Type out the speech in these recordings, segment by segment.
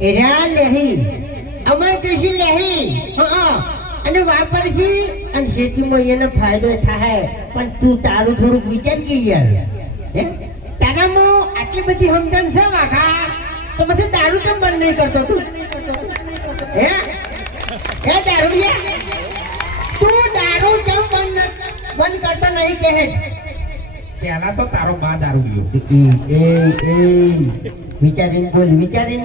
એરા લેહી અમર કૃષિ લેહી હા અને વાપરશી અને ખેતીમાં એને ફાયદો થાય પણ તું તારું થોડુંક વિચાર કે યાર હે તારામાં આટલી બધી સમજણ છે વાઘા તો પછી દારૂ કેમ બંધ નહીં કરતો તું હે હે દારૂડિયા તું દારૂ કેમ બંધ કરતો નહીં કહે પેલા તો તારો બા દારૂ પીયો વિચારીને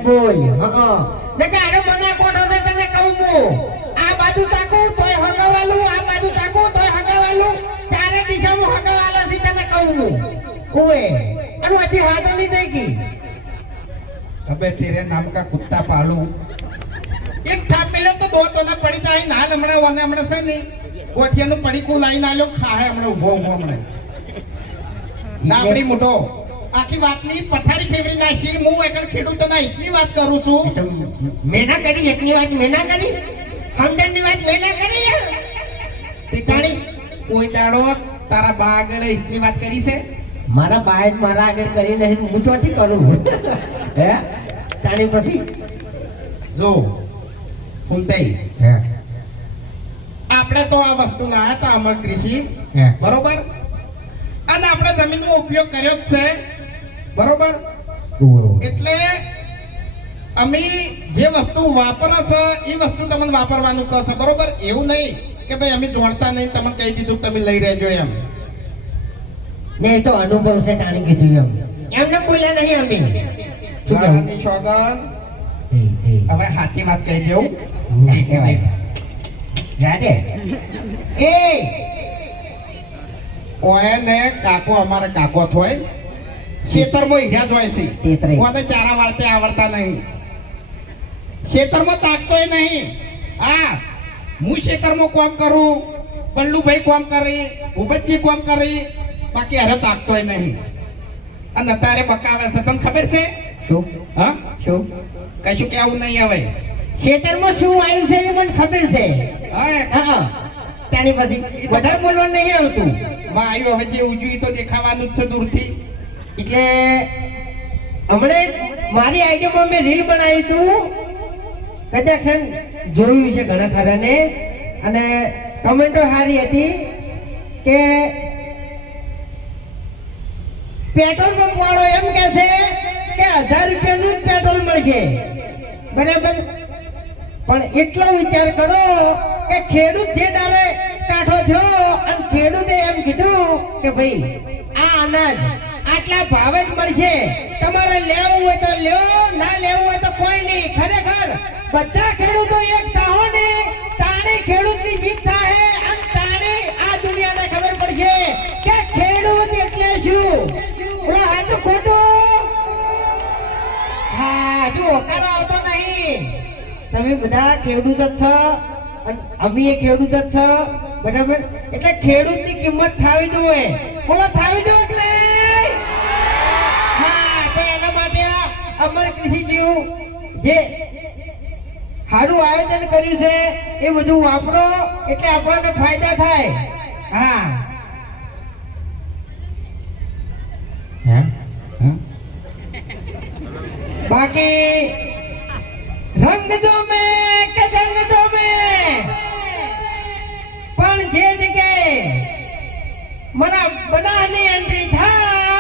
બોલ હા નકે આરો મના કોઠો છે તને કહું હું આ બાજુ તાકું તોય હગાવાલું આ બાજુ તાકું તોય હગાવાલું ચારે દિશામાં હગાવાલા થી તને કહું હું ઓએ અને અજી હાથો નહીં દેગી अबे तेरे नाम का कुत्ता पालू एक थाप मिले तो दो तो ना पड़ी जाए नाल हमने वने हमने से नहीं कोठिया नु पड़ी को लाइन आलो खा है हमने उभो उभो हमने नापड़ी मुठो आखी बात नहीं पथारी फेवरी नासी मु एकड़ खेडूत ना इतनी बात करू છું મેના કરી એકની વાત મેના કરી સમજણની વાત મેના કરી યાર તીટાણી કોઈ દાડો તારા બા આગળ ઇતની વાત કરી છે મારા બાય મારા આગળ કરી નહીં હું તો નથી કરું હે તાણી પછી જો ફૂલતાઈ હે આપણે તો આ વસ્તુ લાયા તા અમર કૃષિ હે બરોબર અને આપણે જમીનનો ઉપયોગ કર્યો જ છે બરોબર એટલે અમે જે વસ્તુ વાપરો છે એ વસ્તુ તમને વાપરવાનું કહો છો બરોબર એવું નહીં કે ભાઈ અમે જોડતા નહીં તમને કહી દીધું તમે લઈ રહેજો એમ ને તો અનુભવ છે તાણી કીધું એમને બોલ્યા નહીં અમે શું કહેવું સોગન હવે સાચી વાત કહી દેવું ના કહેવાય રાધે એ ઓય ને કાકો અમારે કાકો થોય ખેતરમાં હીરા જોય છે ઓને ચારા વાળતે આવડતા નહીં ખેતરમાં તાકતોય નહીં હા હું ખેતરમાં કામ કરું પલ્લુભાઈ કામ કરી ભૂપતજી કામ કરી બાકી અરે તાકતોય નહીં અને અત્યારે બકાવે છે તમને ખબર છે શું હા શું કશું કેવું નહીં હવે ખેતરમાં શું આવ્યું છે એ મને ખબર છે હા હા તાણી પછી વધારે બોલવાનું નહીં આવતું માં આવ્યું હવે જે ઉજવી તો દેખાવાનું જ છે દૂરથી એટલે હમણે મારી આઈડિયામાં મેં રીલ બનાવી હતું કદાચ જોયું છે ઘણા ખરાને અને કમેન્ટો સારી હતી કે પેટ્રોલ પંપ વાળો એમ કે છે કે 1000 રૂપિયાનું જ પેટ્રોલ મળશે બરાબર પણ એટલો વિચાર કરો કે ખેડૂત જે દાડે કાઠો થયો અને ખેડૂતે એમ કીધું કે ભાઈ આ અનાજ આટલા ભાવે જ મળશે તમારે લેવું હોય તો લ્યો ના લેવું હોય તો કોઈ નહીં ખરેખર બધા ખેડૂતો એક થાઓ ને તાણી ખેડૂતની જીત થાય અને તાણી આ દુનિયાને ખબર પડશે કે ખેડૂત એટલે શું હાચું ખોટું હા જો હોકારો આવતો નહીં તમે બધા ખેડૂત જ છો અને અમે એ ખેડૂત જ છો બરાબર એટલે ખેડૂતની કિંમત થાવી જોઈએ બોલો થાવી જોઈએ કે નહીં હા તો એના માટે અમર કૃષિ જેવું જે સારું આયોજન કર્યું છે એ બધું વાપરો એટલે આપણને ફાયદા થાય હા બાકી રંગ જો મેં કે જંગ જો મેં પણ જે જગ્યાએ મારા બનાની એન્ટ્રી થાય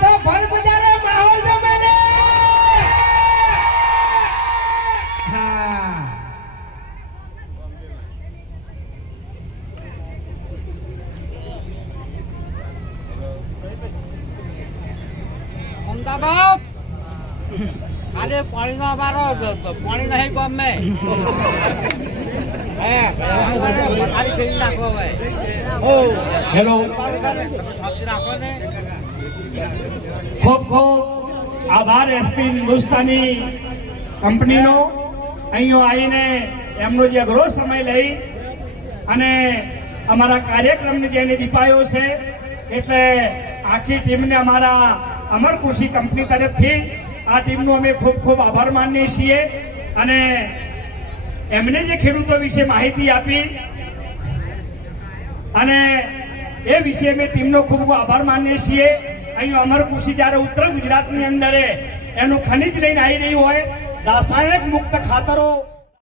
તો ભર બજારે માહોલ જમે લે હા અમદાવાદ આજે પાણી નો અમારો પાણી નહીં ગમે હેલો ખૂબ ખૂબ આભાર એસપી હિન્દુસ્તાની કંપનીનો અહીં આવીને એમનો જે અઘરો સમય લઈ અને અમારા કાર્યક્રમને જેને દીપાયો છે એટલે આખી ટીમને અમારા અમર કૃષિ કંપની તરફથી આ ટીમનો અમે ખૂબ ખૂબ આભાર માનીએ છીએ અને એમને જે ખેડૂતો વિશે માહિતી આપી અને એ વિશે અમે ટીમનો ખૂબ આભાર માનીએ છીએ અહીં અમર કૃષિ જ્યારે ઉત્તર ગુજરાતની અંદર એનું ખનિજ લઈને આવી રહ્યું હોય રાસાયણિક મુક્ત ખાતરો